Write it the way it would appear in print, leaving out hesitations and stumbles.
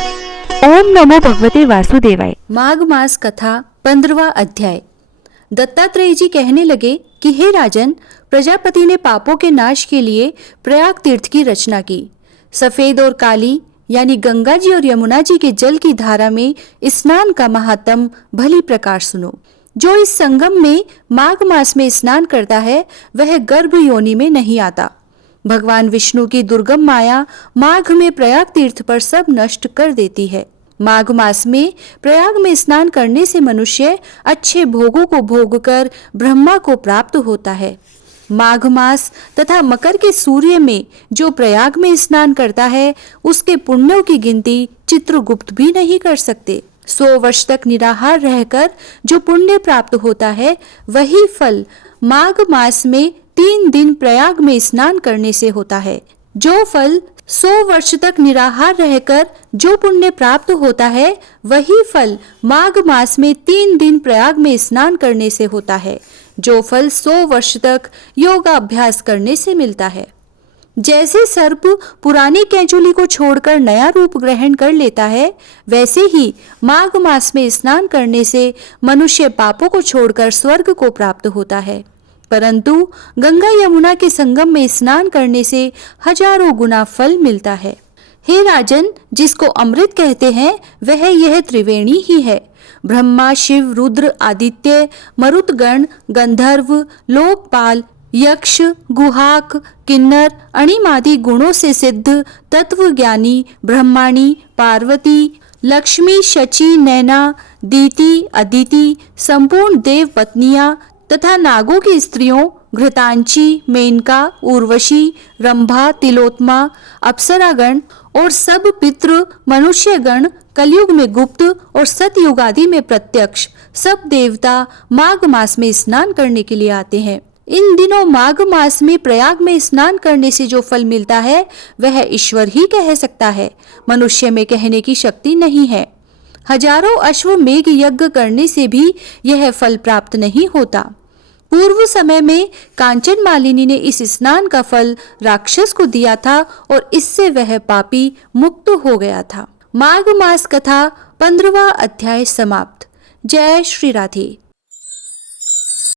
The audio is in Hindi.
ओम नमो भगवते वासुदेवाय। माघ मास कथा 15वां अध्याय। दत्तात्रेय जी कहने लगे कि हे राजन, प्रजापति ने पापों के नाश के लिए प्रयाग तीर्थ की रचना की। सफेद और काली यानी गंगा जी और यमुना जी के जल की धारा में स्नान का महात्म भली प्रकार सुनो। जो इस संगम में माघ मास में स्नान करता है वह गर्भ योनि में नहीं आता। भगवान विष्णु की दुर्गम माया माघ में प्रयाग तीर्थ पर सब नष्ट कर देती है। माघ मास में प्रयाग में स्नान करने से मनुष्य अच्छे भोगों को भोगकर ब्रह्मा को प्राप्त होता है। माघ मास तथा मकर के सूर्य में जो प्रयाग में स्नान करता है उसके पुण्यों की गिनती चित्रगुप्त भी नहीं कर सकते। 100 वर्ष तक निराहार रहकर जो पुण्य प्राप्त होता है वही फल माघ मास में 3 दिन प्रयाग में स्नान करने से होता है। जो फल 100 वर्ष तक निराहार रहकर जो पुण्य प्राप्त होता है वही फल माघ मास में 3 दिन प्रयाग में स्नान करने से होता है। जो फल 100 वर्ष तक योगाभ्यास करने से मिलता है। जैसे सर्प पुरानी कैंचुली को छोड़कर नया रूप ग्रहण कर लेता है, वैसे ही माघ मास में स्नान करने से मनुष्य पापों को छोड़कर स्वर्ग को प्राप्त होता है। परंतु गंगा यमुना के संगम में स्नान करने से हजारों गुना फल मिलता है। हे राजन, जिसको अमृत कहते हैं वह यह त्रिवेणी ही है। ब्रह्मा, शिव, रुद्र, आदित्य, मरुतगण, गंधर्व, लोकपाल, यक्ष, गुहाक, किन्नर, अणिमादि गुणों से सिद्ध तत्वज्ञानी ब्रह्माणी, पार्वती, लक्ष्मी, शची, नैना, दीति, अदिति, संपूर्ण देव पत्नियां तथा नागों की स्त्रियों घृतांची, मेनका, उर्वशी, रंभा, तिलोत्मा, अप्सरागण और सब पितृ मनुष्यगण, कलयुग में गुप्त और सतयुग आदि में प्रत्यक्ष सब देवता माघ मास में स्नान करने के लिए आते हैं। इन दिनों माघ मास में प्रयाग में स्नान करने से जो फल मिलता है वह ईश्वर ही कह सकता है, मनुष्य में कहने की शक्ति नहीं है। हजारों अश्वमेघ यज्ञ करने से भी यह फल प्राप्त नहीं होता। पूर्व समय में कांचन मालिनी ने इस स्नान का फल राक्षस को दिया था और इससे वह पापी मुक्त हो गया था। माघ मास कथा 15वां अध्याय समाप्त। जय श्री राधे।